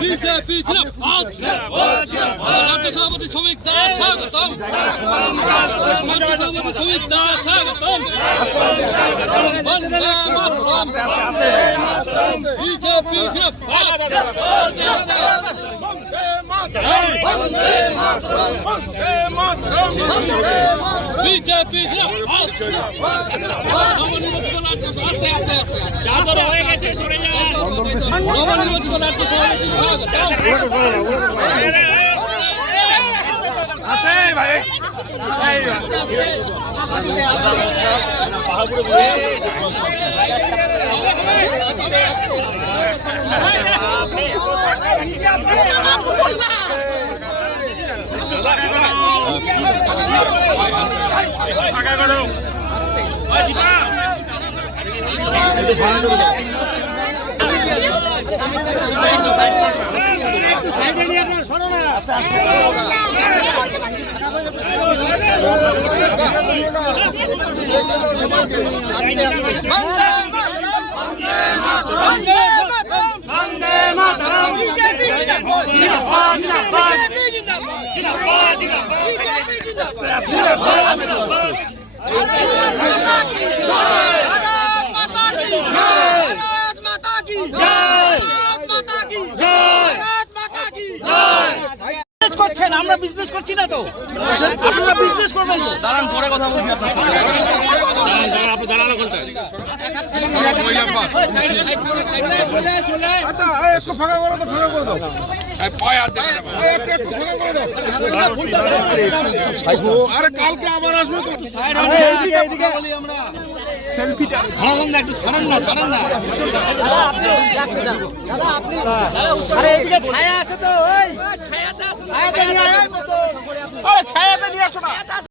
BJP রাজ্য সভাপতি শ্রমিক দাস স্বাগতম, রাজ্য সভাপতি শ্রমিক দাস স্বাগতম, বন্দে মাতরম, বিজেপি বিজেপি নবনির্বাচিত রাজ্য আস্তে আস্তে আস্তে হয়ে গেছে, নবনির্বাচিত রাজ্য সভাপতি স্বাগতম। করছেন, আমরা বিজনেস করছি না তো, আপনারা বিজনেস করবেন তো। দাঁড়ান, পরে কথা বলছি। আরে কালকে আবার আসবে তো, সেলফিটা একটু ছাড়েন না, ছাড়েন না। ছায়া আছে তো, ছায়াতে নিয়ে আসো না।